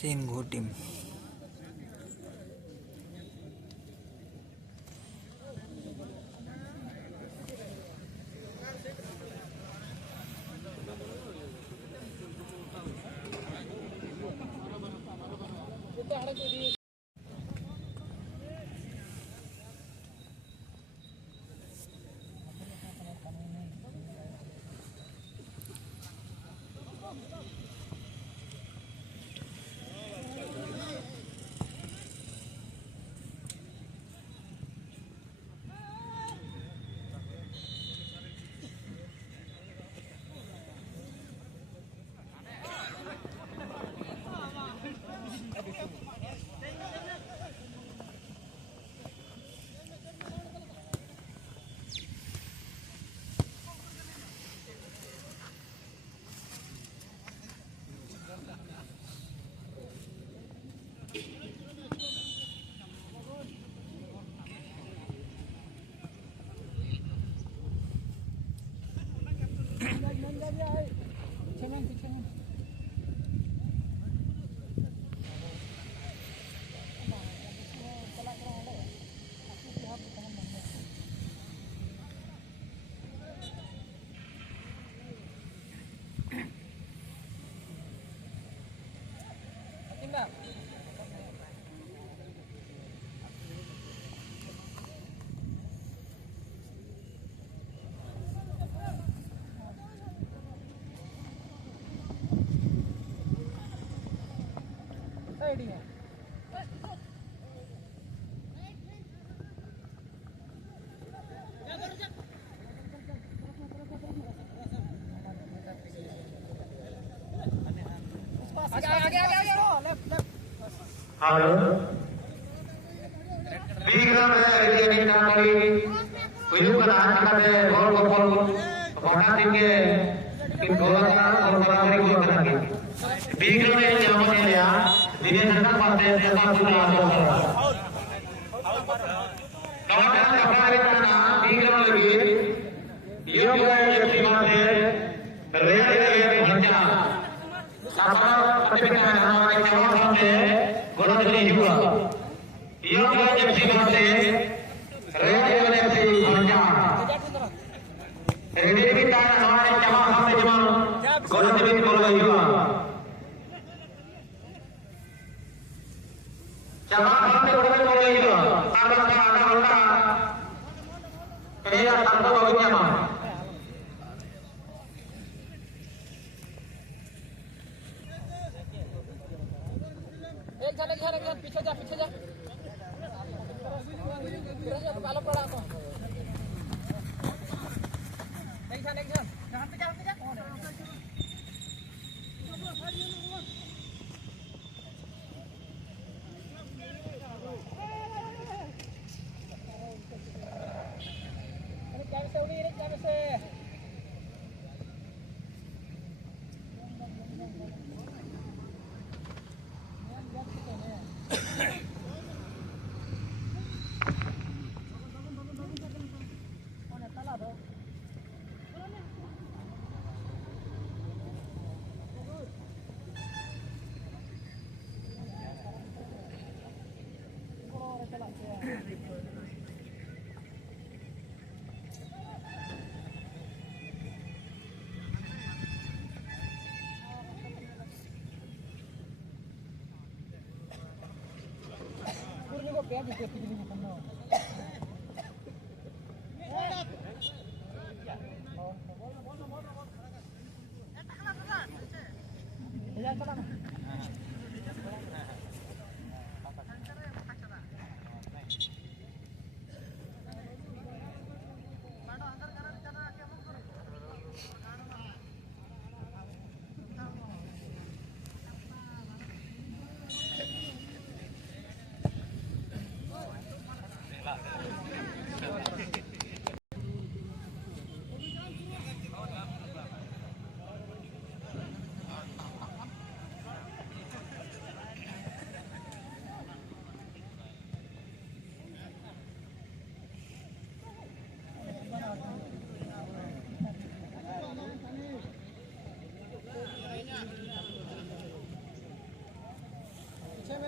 Singhu team. Halo. Bigram dari kami uyukan kami gol-gol banatinge gola dari gol lagi. Bigram yang jaman ya, ini sangat penting untuk kita. Kawan kami karena bigram lagi, yoga yang dimana real macam apa ketika hamarai kawan से गोल नहीं हुआ ये गोल जब से करते red वाले से भंजा red की तार हमारे जमा हमने जमा गोल से गोल नहीं हुआ जमा हमने गोल नहीं हुआ तार का आधा घंटा कहीं तंत्र हो गया पीछे जा कालो पड़ा तो नहीं जा जहां पे जा क्या से क्या दिक्कत है नहीं करना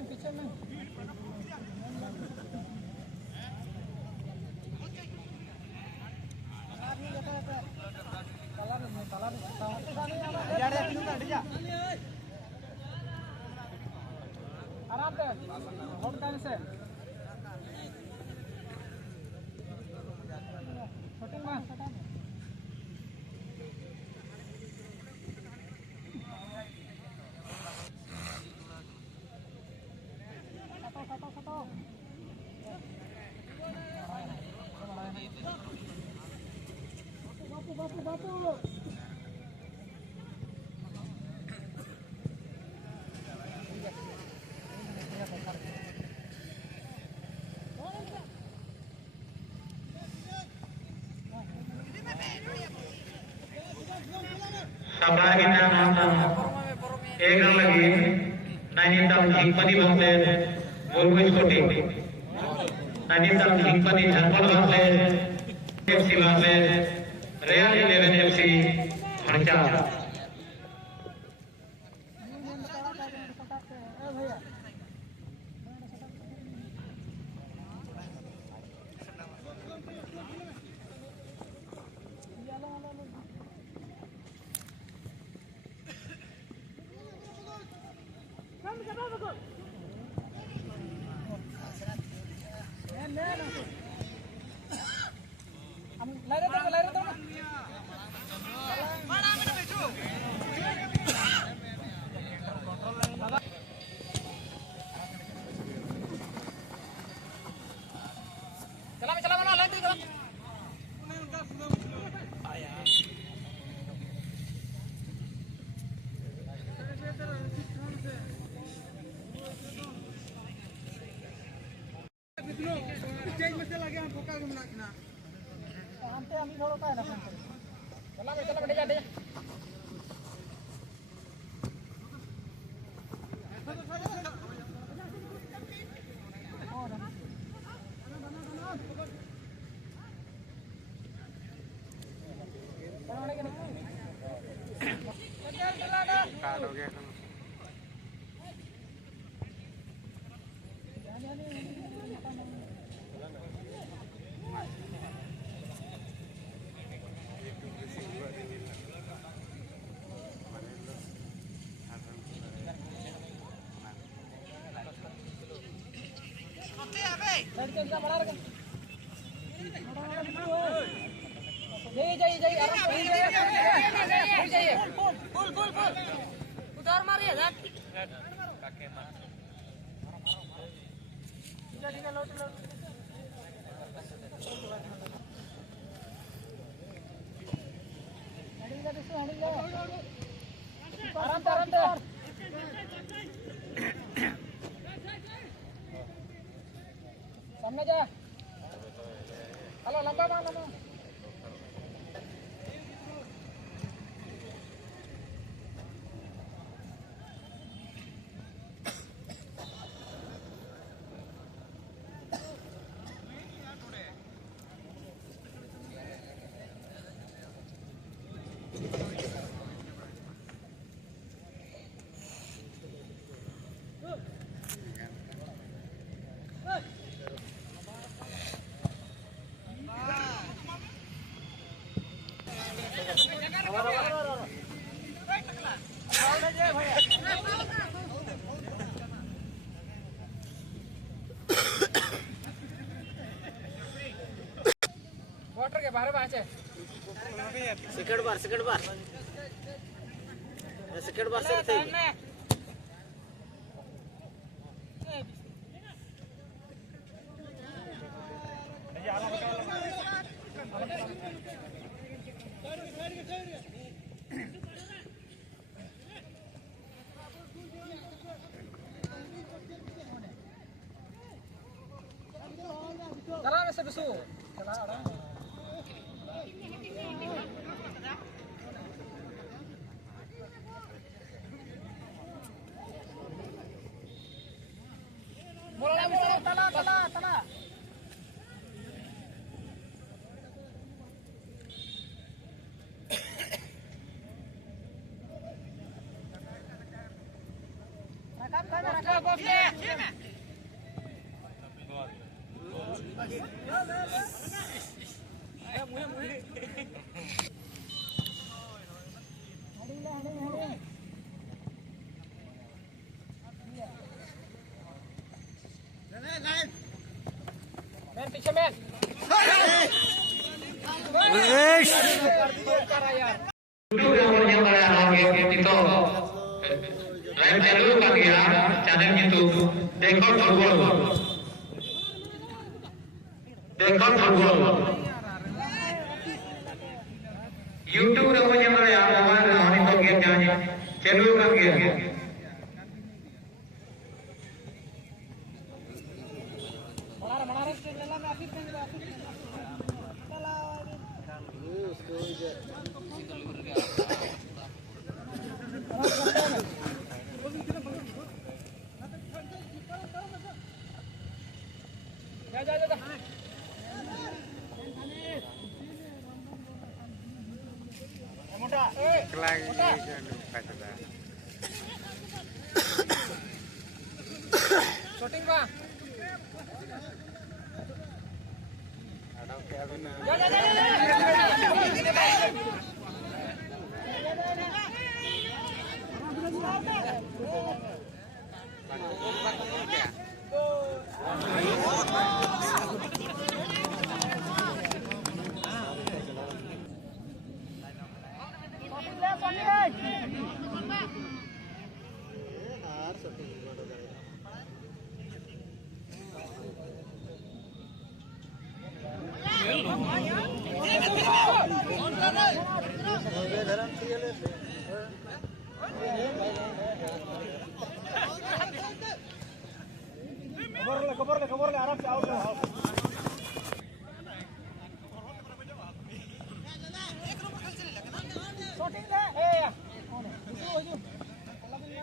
पीछे में आराम से होल्ड करने से शूटिंग में बापू sabra kita nonton ekal lagi nahintam hingpani bhasle golguj koti nahintam hingpani jhanpal bhasle FC bhasle Real 11 FC Bhancha उधर मारिए सामने जा हेलो लंबा मार लंबा वाटर के बाहर बाहर सेकंड बार से थे चला वैसे बिसु चला बोला बिसु तला तला तला मैन पीछे man itu lain jalur kan ya channel itu dekor football YouTube namanya mana ya mobile ini kok game nya jalur kan ya जा मोटा शूटिंग बा खबर ले आराम से आउट शॉटिंग दे ए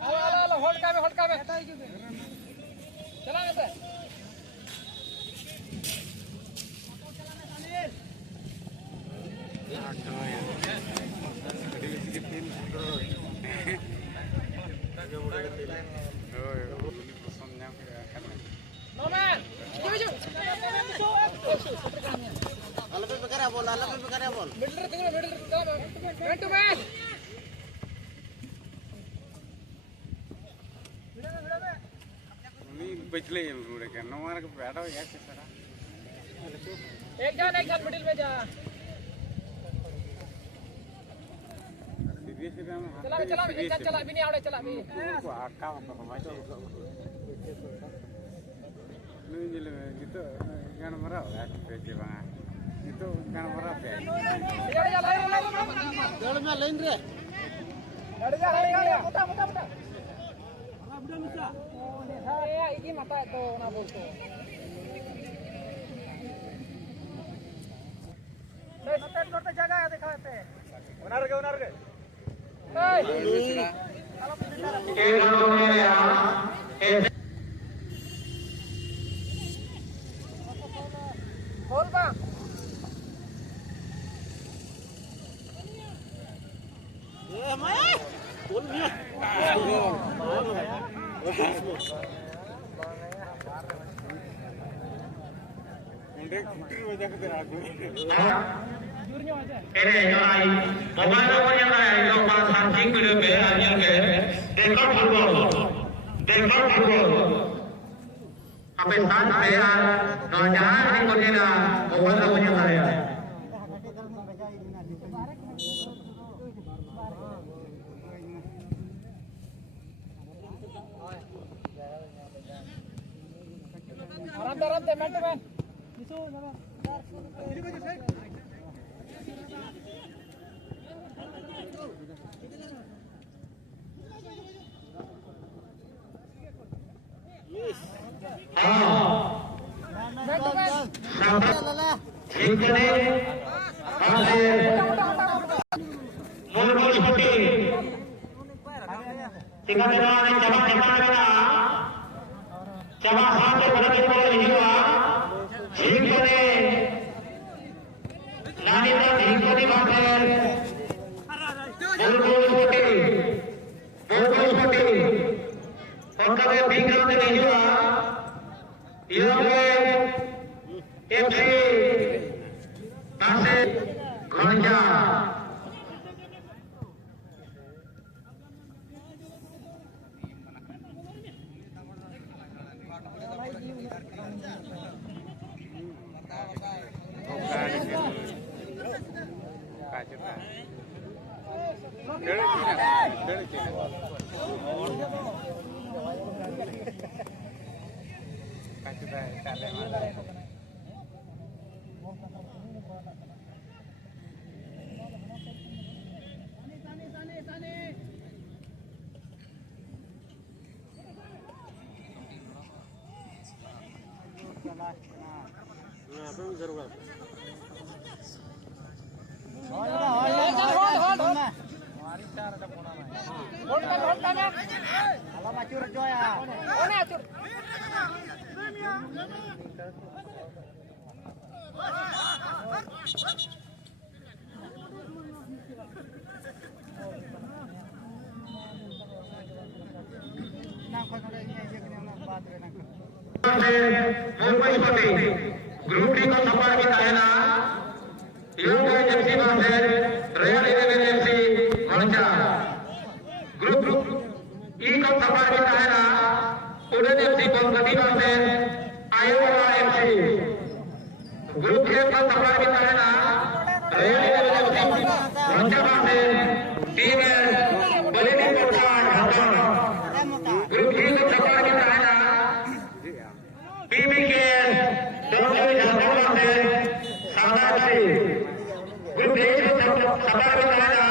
हेलो होल्ड का में चला ऐसे no man Lebih berkarya bola. Middle man to man बचले रोड के नवार के बैठो यार सरा एक जान मिडिल में जा चला भी नहीं आवड़े चला भी को आका को macho नुजिल gitu kan marah ya pe bang itu kan marah pe Dol में लाइन रे मोटा ini mata itu na bolso नोटे जगह है दिखाते ओनर के बोल बा ये मैं बोल नहीं Ini nilai mobile phone yang ada itu pas sancing gede beranjak ke dekor football. Apa saat saya nonjalan di kota mobile phone yang ada. आराम से मैन टू मैन ᱚᱱᱠᱟᱜᱮ ᱵᱤᱜ ᱨᱟᱣᱩᱱᱰ ᱨᱮ ᱦᱤᱡᱩᱜᱼᱟ ᱤᱭᱚᱝᱜᱮ ᱮᱯᱷᱥᱤ ᱯᱟᱥᱮ ᱜᱷᱚᱱᱡᱟ ग्रुप डी को सफर की कहना योग एजेंसी से रॉयल एजेंसी घोंचा ग्रुप ई को सफर की कहना उड़न एफसी कोलकाता से आयोवा एफसी ग्रुप ए को सफर की कहना रॉयल एजेंसी घोंचा से टीम बलेनी कोटा ढाका ग्रुप ई को सफर की कहना पीबीके ग्रुप ए सफर में आना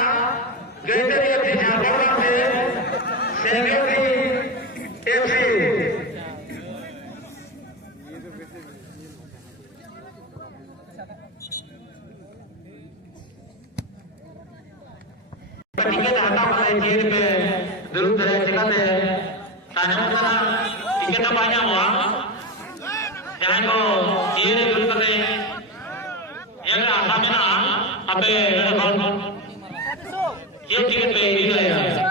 जैसे एफसी झारखंड से सेंगेरी एफसी टिकट हटा वाले जेल पे जरूर तरह चिकाते ताने वाला टिकट banyak हुआ jangan ko ini dulu kate yang ada mana apa ये टिकट पे ही रहेगा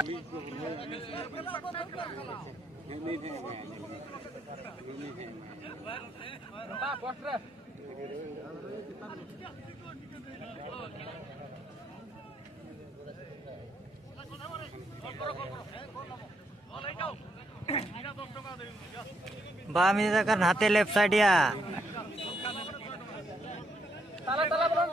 बाम इधर कर हाथे लेफ्ट साइड या ताला ताला बोलो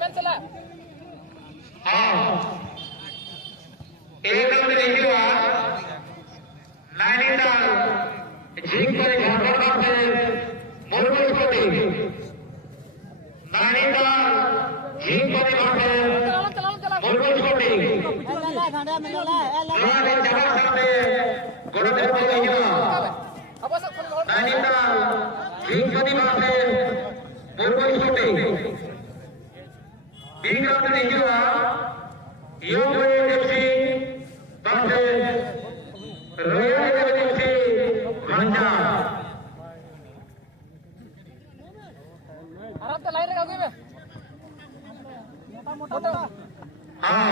मेंसला एक राउंड नहीं हुआ नैनीताल झींग पर झारखंड से मुरमुर कोटी नैनीताल झींग पर मुरमुर कोटी जगह सामने गुरुदेव को नहीं हुआ नैनीताल झींग पर से मुरमुर कोटी तीन राउंड नहीं हुआ योग एजेंसी से रॉयल एजेंसी घंटा आराम से लाइन लगाओगे मैं मोटा हाँ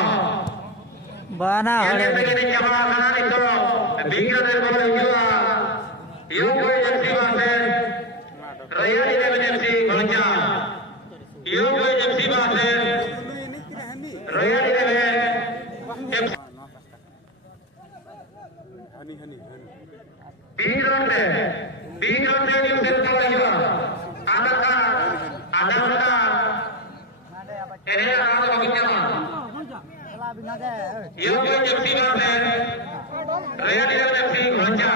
बाना ये मेरे जमा कराने को बिगड़ को हुआ योग एजेंसी से रॉयल एजेंसी घंटा योग एजेंसी से रॉयल तीन राउंड न्यूज सेंटर लगा आधा एने राउंड बगियामा योग एजेंसी से रॉयल एजेंसी घोंचा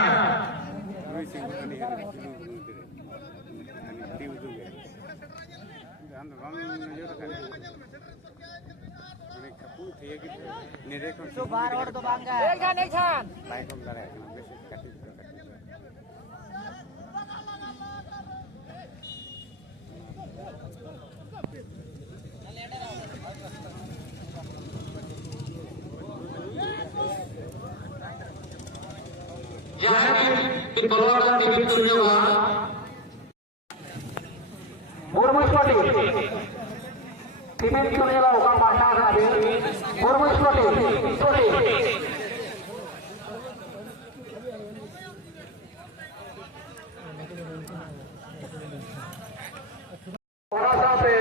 तो बार और तो बांगा एक जान लाइक हम करे बेसिक काटी Jangan dikeluarkan di pintu juga. Murmushwati. Di pintu juga bukan pasang tadi. Murmushwati. Sorry. Orang sampai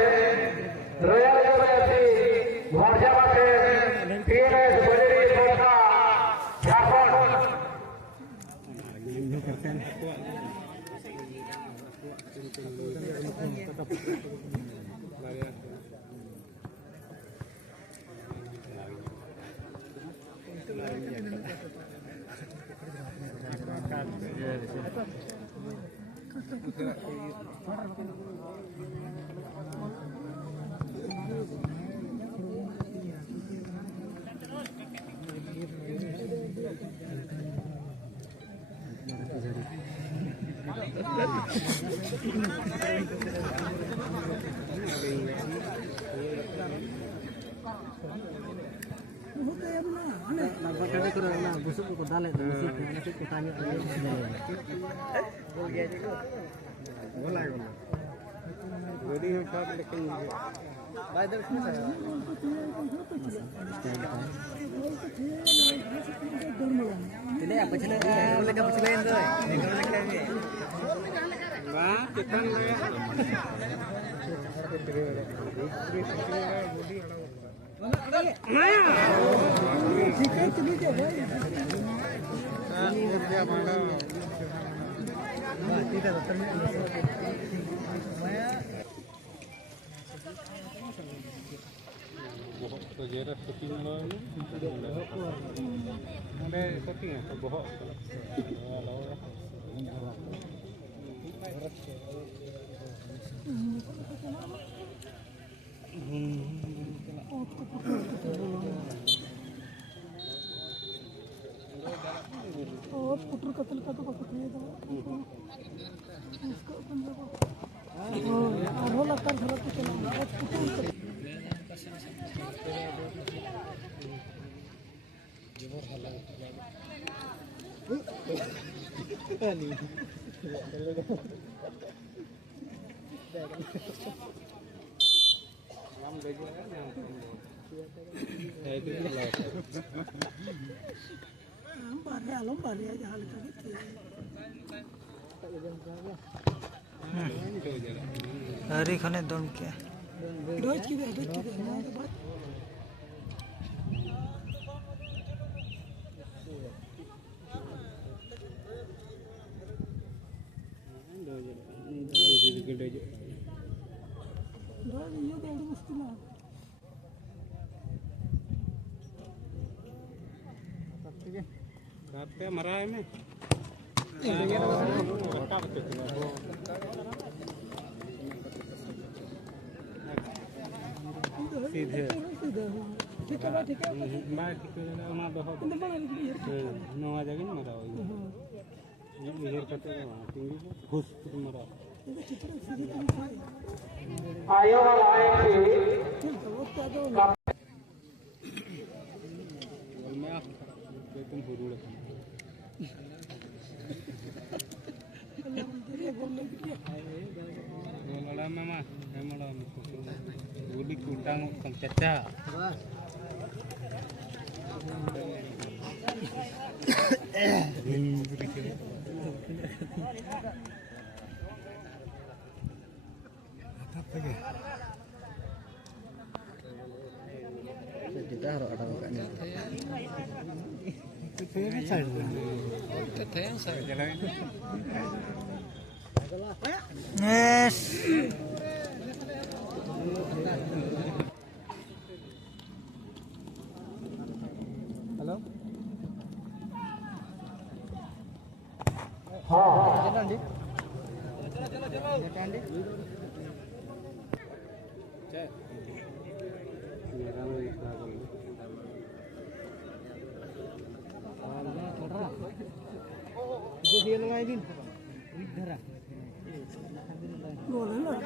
Royal University Warjawa से TNS Bareilly Kota Jharkhand hari khane dom kya मरा है मैं सीधे ठीक है मैं ठीक है ना बहुत नवा जगह नहीं मरा ये हेयर करते हैं वहां पिंगी घुस मरा आयो आए मैं तुम हुरूड़ बोला मामा मैं मरा गोली कुटांग संचता kita harus ada makanya itu yang saya jalan yes halo हाँ Boleh lah.